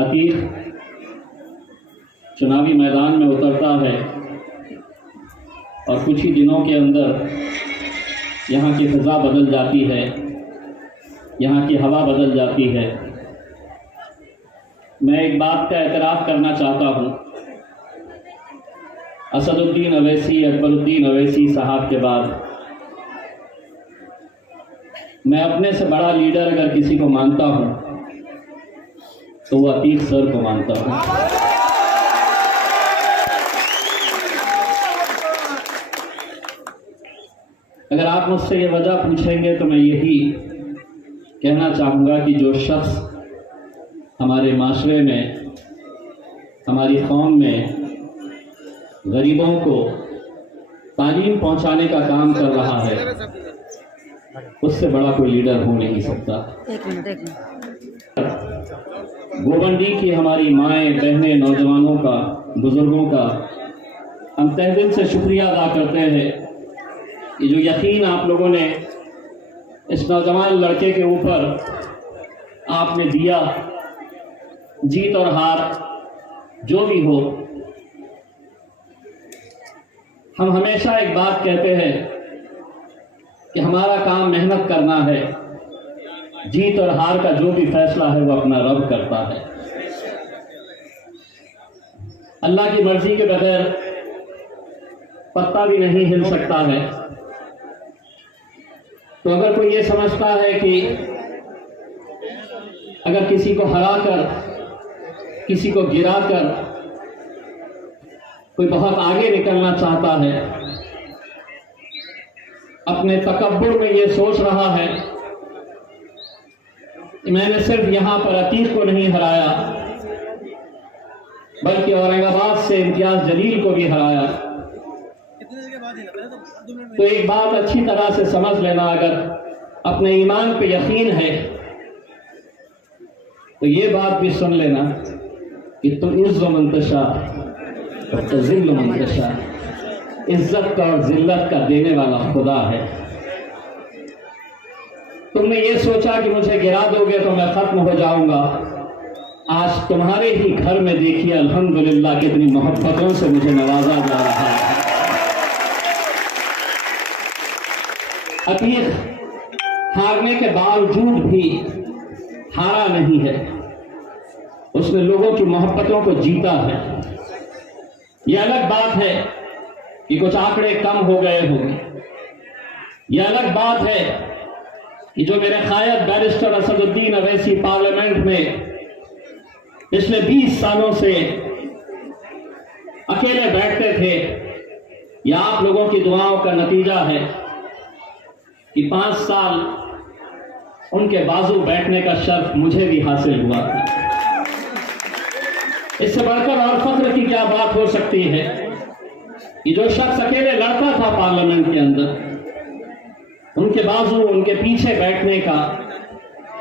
अतीक चुनावी मैदान में उतरता है और कुछ ही दिनों के अंदर यहाँ की फ़िज़ा बदल जाती है, यहाँ की हवा बदल जाती है। मैं एक बात का एतराफ़ करना चाहता हूँ, असदुद्दीन अवैसी, अकबरुद्दीन अवैसी साहब के बाद मैं अपने से बड़ा लीडर अगर किसी को मानता हूँ तो वो अतीक सर को मानता हूँ। अगर आप मुझसे ये वजह पूछेंगे तो मैं यही कहना चाहूँगा कि जो शख्स हमारे माशरे में, हमारी कौम में गरीबों को तालीम पहुँचाने का काम कर रहा है, उससे बड़ा कोई लीडर हो नहीं सकता। एक मिनट। गोबंडी की हमारी माएँ, बहनें, नौजवानों का, बुजुर्गों का हम तहे दिल से शुक्रिया अदा करते हैं कि जो यकीन आप लोगों ने इस नौजवान लड़के के ऊपर आपने दिया। जीत और हार जो भी हो, हम हमेशा एक बात कहते हैं कि हमारा काम मेहनत करना है। जीत और हार का जो भी फैसला है वो अपना रब करता है। अल्लाह की मर्जी के बगैर पत्ता भी नहीं हिल सकता है। तो अगर कोई ये समझता है कि अगर किसी को हराकर, किसी को गिराकर कोई बहुत आगे निकलना चाहता है, अपने तकब्बुर में ये सोच रहा है कि मैंने सिर्फ यहां पर अतीक को नहीं हराया बल्कि औरंगाबाद से इम्तियाज जलील को भी हराया, तो एक बात अच्छी तरह से समझ लेना, अगर अपने ईमान पे यकीन है तो ये बात भी सुन लेना कि तुम इज़्ज़ मंतशा और तज़िल्लु मंतशा, इज्जत का और जिल्लत का देने वाला खुदा है। तुमने ये सोचा कि मुझे गिरा दोगे तो मैं खत्म हो जाऊंगा। आज तुम्हारे ही घर में देखिए अल्हम्दुलिल्लाह कितनी मोहब्बतों से मुझे नवाजा जा रहा है। अतीक हारने के बावजूद भी हारा नहीं है, उसने लोगों की मोहब्बतों को जीता है। यह अलग बात है कि कुछ आंकड़े कम हो गए होंगे, यह अलग बात है कि जो मेरे कायद बैरिस्टर असदुद्दीन अवैसी पार्लियामेंट में पिछले 20 सालों से अकेले बैठते थे, यह आप लोगों की दुआओं का नतीजा है कि 5 साल उनके बाजू बैठने का शर्फ मुझे भी हासिल हुआ था। इससे बढ़कर और फख्र की क्या बात हो सकती है कि जो शख्स अकेले लड़ता था पार्लियामेंट के अंदर, उनके बाजू, उनके पीछे बैठने का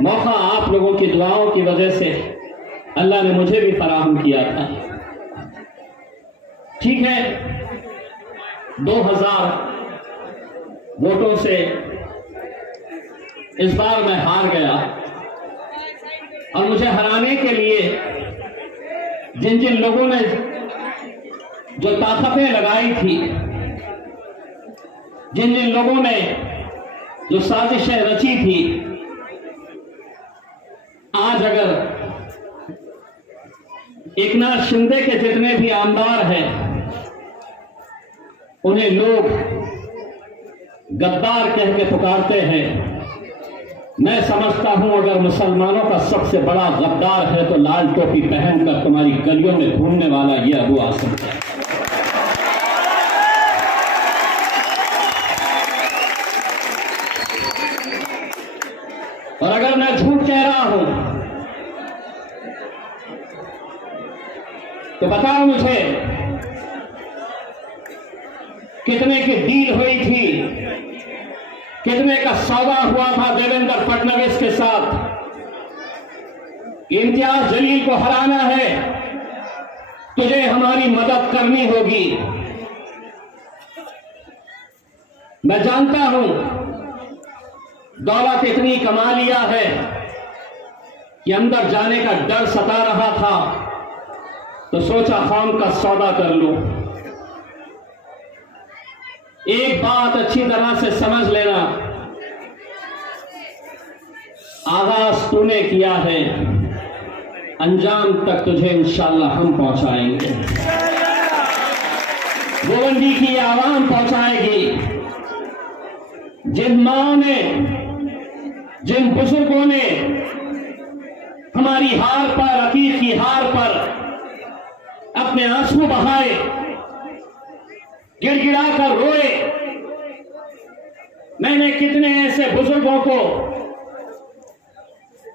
मौका आप लोगों की दुआओं की वजह से अल्लाह ने मुझे भी फराहम किया था। ठीक है, 2000 वोटों से इस बार मैं हार गया और मुझे हराने के लिए जिन जिन लोगों ने जो ताकतें लगाई थी, जिन जिन लोगों ने जो साजिशें रची थी, आज अगर एकनाथ शिंदे के जितने भी आमदार हैं उन्हें लोग गद्दार कह के पुकारते हैं, मैं समझता हूं अगर मुसलमानों का सबसे बड़ा गद्दार है तो लाल टोपी पहनकर तुम्हारी गलियों में घूमने वाला ये अबू आसिम है। और अगर मैं झूठ कह रहा हूं तो बताओ मुझे कितने की डील हुई थी, कितने का सौदा हुआ था देवेंद्र फडणवीस के साथ। इम्तियाज जलील को हराना है, तुझे हमारी मदद करनी होगी। मैं जानता हूं दौलत इतनी कमा लिया है कि अंदर जाने का डर सता रहा था, तो सोचा खाम का सौदा कर लूं। एक बात अच्छी तरह से समझ लेना, आगाज तूने किया है, अंजाम तक तुझे इंशाअल्लाह हम पहुंचाएंगे। गोवंडी की आवाम पहुंचाएगी। जिन माओं ने, जिन बुजुर्गों ने हमारी हार पर, अकीर की हार पर अपने आंसू बहाए, गिड़गिड़ा कर रोए, मैंने कितने ऐसे बुजुर्गों को,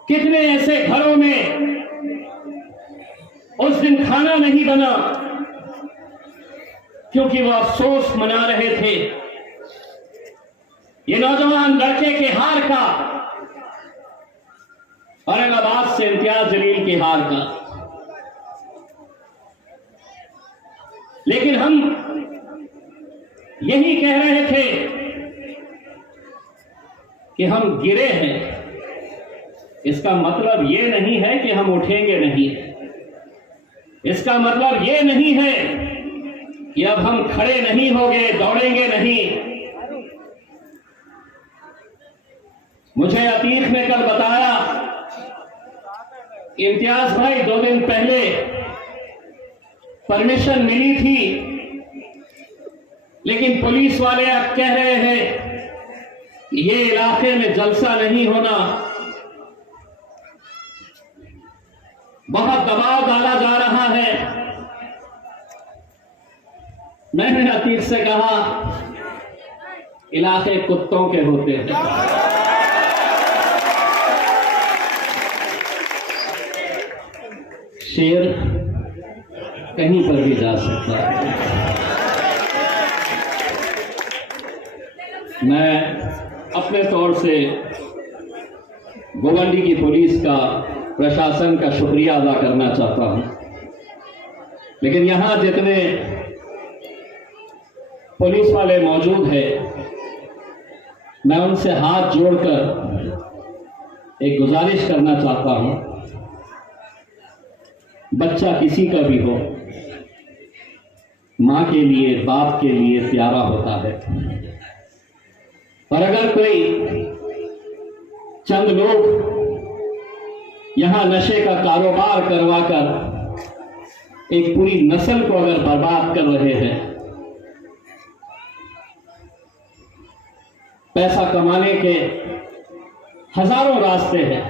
कितने ऐसे घरों में उस दिन खाना नहीं बना क्योंकि वह अफसोस मना रहे थे ये नौजवान लड़के के हार का, औरंगाबाद से इम्तियाज जलील के हार का। लेकिन हम यही कह रहे थे कि हम गिरे हैं, इसका मतलब ये नहीं है कि हम उठेंगे नहीं, इसका मतलब ये नहीं है कि अब हम खड़े नहीं होंगे, दौड़ेंगे नहीं। मुझे अतीक ने कल बताया, इम्तियाज भाई 2 दिन पहले परमिशन मिली थी, लेकिन पुलिस वाले अब कह रहे हैं कि ये इलाके में जलसा नहीं होना, बहुत दबाव डाला जा रहा है। मैंने अतीक से कहा, इलाके कुत्तों के होते हैं, शेर कहीं पर भी जा सकता है। मैं अपने तौर से गोवंडी की पुलिस का, प्रशासन का शुक्रिया अदा करना चाहता हूं, लेकिन यहां जितने पुलिस वाले मौजूद हैं, मैं उनसे हाथ जोड़कर एक गुजारिश करना चाहता हूं, बच्चा किसी का भी हो, मां के लिए, बाप के लिए प्यारा होता है, और अगर कोई चंद लोग यहां नशे का कारोबार करवाकर एक पूरी नस्ल को अगर बर्बाद कर रहे हैं, पैसा कमाने के हजारों रास्ते हैं,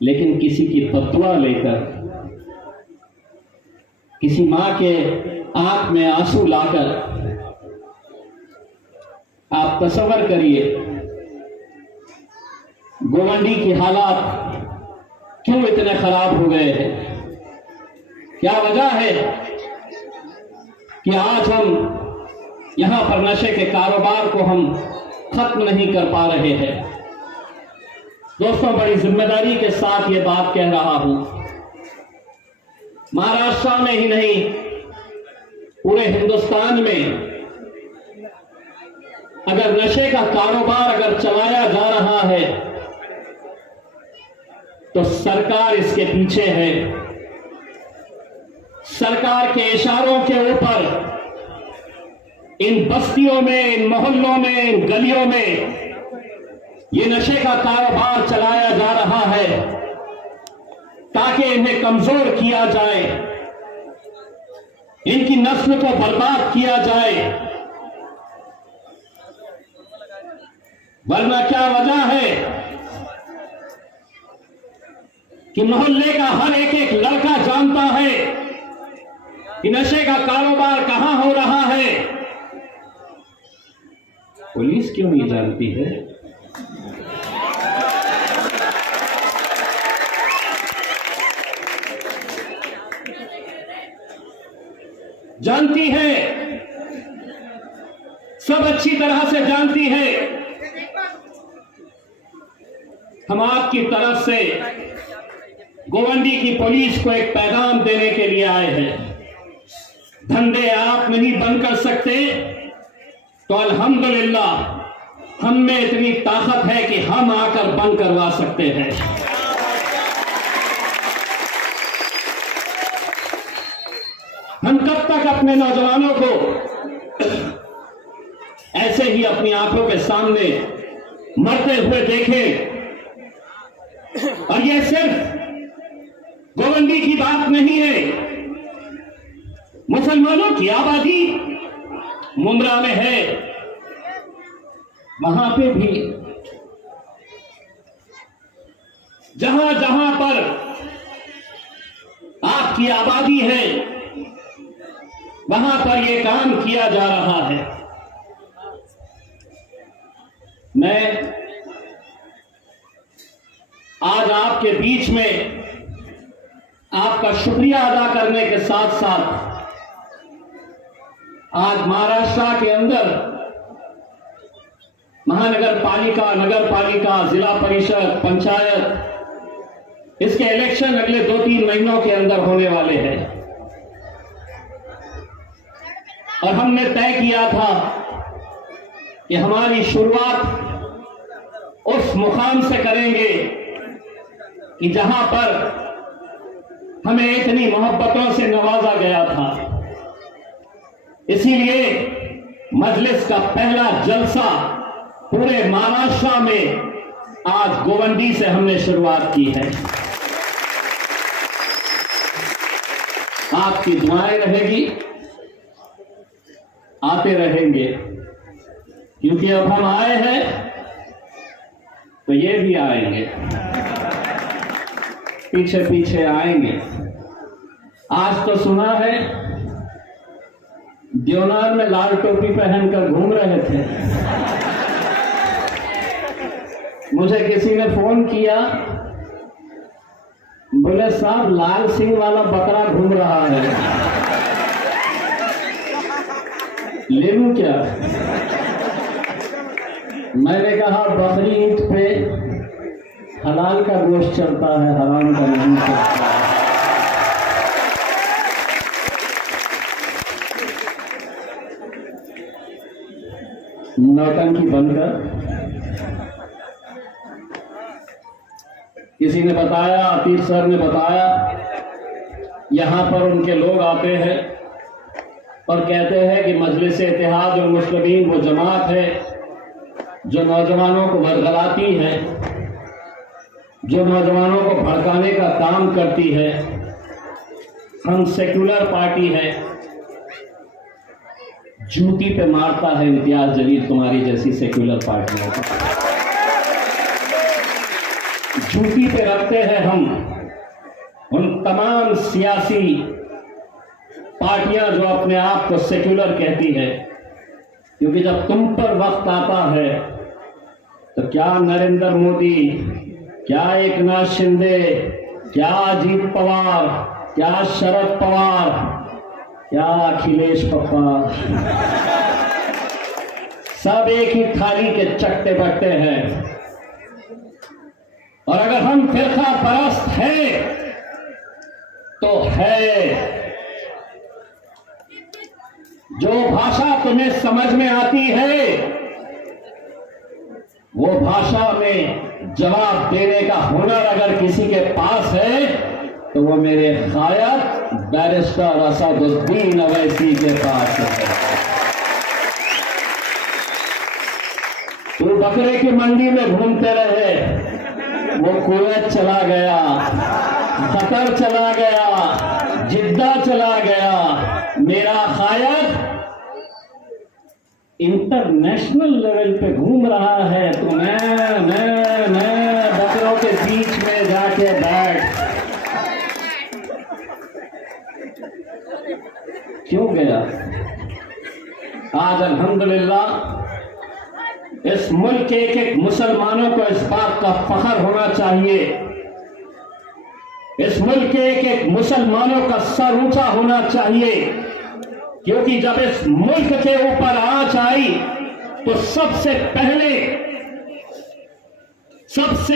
लेकिन किसी की बददुआ लेकर, किसी मां के आंख में आंसू लाकर, आप तसव्वुर करिए गोवंडी की हालात क्यों इतने खराब हो गए हैं। क्या वजह है कि आज हम यहां पर नशे के कारोबार को हम खत्म नहीं कर पा रहे हैं। दोस्तों, बड़ी जिम्मेदारी के साथ ये बात कह रहा हूं, महाराष्ट्र में ही नहीं, पूरे हिंदुस्तान में अगर नशे का कारोबार अगर चलाया जा रहा है तो सरकार इसके पीछे है। सरकार के इशारों के ऊपर इन बस्तियों में, इन मोहल्लों में, इन गलियों में ये नशे का कारोबार चलाया जा रहा है ताकि इन्हें कमजोर किया जाए, इनकी नस्ल को बर्बाद किया जाए। वरना क्या वजह है कि मोहल्ले का हर एक लड़का जानता है कि नशे का कारोबार कहां हो रहा है। पुलिस क्यों नहीं जानती है? जानती है, सब अच्छी तरह से जानती है। हम आपकी तरफ से गोवंडी की पुलिस को एक पैगाम देने के लिए आए हैं। धंधे आप नहीं बंद कर सकते तो अल्हम्दुलिल्लाह हम में इतनी ताकत है कि हम आकर बंद करवा सकते हैं। अपने नौजवानों को ऐसे ही अपनी आंखों के सामने मरते हुए देखें। और यह सिर्फ गोवंडी की बात नहीं है, मुसलमानों की आबादी मुंब्रा में है, वहां पे भी जहां जहां पर आपकी आबादी है वहां पर यह काम किया जा रहा है। मैं आज आपके बीच में आपका शुक्रिया अदा करने के साथ साथ आज महाराष्ट्र के अंदर महानगर पालिका, नगर पालिका, जिला परिषद, पंचायत, इसके इलेक्शन अगले 2-3 महीनों के अंदर होने वाले हैं। और हमने तय किया था कि हमारी शुरुआत उस मुकाम से करेंगे कि जहां पर हमें इतनी मोहब्बतों से नवाजा गया था। इसीलिए मजलिस का पहला जलसा पूरे महाराष्ट्र में आज गोवंडी से हमने शुरुआत की है। आपकी दुआएं रहेगी, आते रहेंगे, क्योंकि अब हम आए हैं तो ये भी आएंगे, पीछे पीछे आएंगे। आज तो सुना है देवनार में लाल टोपी पहनकर घूम रहे थे। मुझे किसी ने फोन किया, बोले साहब लाल सिंह वाला बकरा घूम रहा है, ले लूं क्या? मैंने कहा बकरी ईद पे हलाल का गोश्त चलता है, हराम का नहीं चलता। नौटंकी बनकर किसी ने बताया, आतिफ सर ने बताया, यहां पर उनके लोग आते हैं और कहते हैं कि मजलिस इत्तेहाद और मुस्लिमीन वो जमात है जो नौजवानों को बरगलाती है, जो नौजवानों को भड़काने का काम करती है। हम सेक्युलर पार्टी है, जूती पे मारता है इम्तियाज जलील तुम्हारी जैसी सेक्युलर पार्टियों को, जूती पे रखते हैं हम उन तमाम सियासी पार्टियां जो अपने आप को सेक्युलर कहती है। क्योंकि जब तुम पर वक्त आता है तो क्या नरेंद्र मोदी, क्या एकनाथ शिंदे, क्या अजीत पवार, क्या शरद पवार, क्या अखिलेश पप्पा, सब एक ही थाली के चट्टे बट्टे हैं। और अगर हम फिरका परस्त हैं तो है, जो भाषा तुम्हें समझ में आती है वो भाषा में जवाब देने का हुनर अगर किसी के पास है तो वो मेरे खायद बैरिस्टर असदुद्दीन अवैसी के पास है। तू बकरे की मंडी में घूमते रहे, वो कुवैत चला गया, कतर चला गया, जिद्दा चला गया, मेरा खायद इंटरनेशनल लेवल पे घूम रहा है। तो मैं बकरों के बीच में जाके बैठ क्यों गया? आज अल्हम्दुलिल्लाह इस मुल्क के एक मुसलमानों को इस बात का फख्र होना चाहिए, इस मुल्क के एक मुसलमानों का सर ऊंचा होना चाहिए, क्योंकि जब इस मुल्क के ऊपर आंच आई तो सबसे पहले सबसे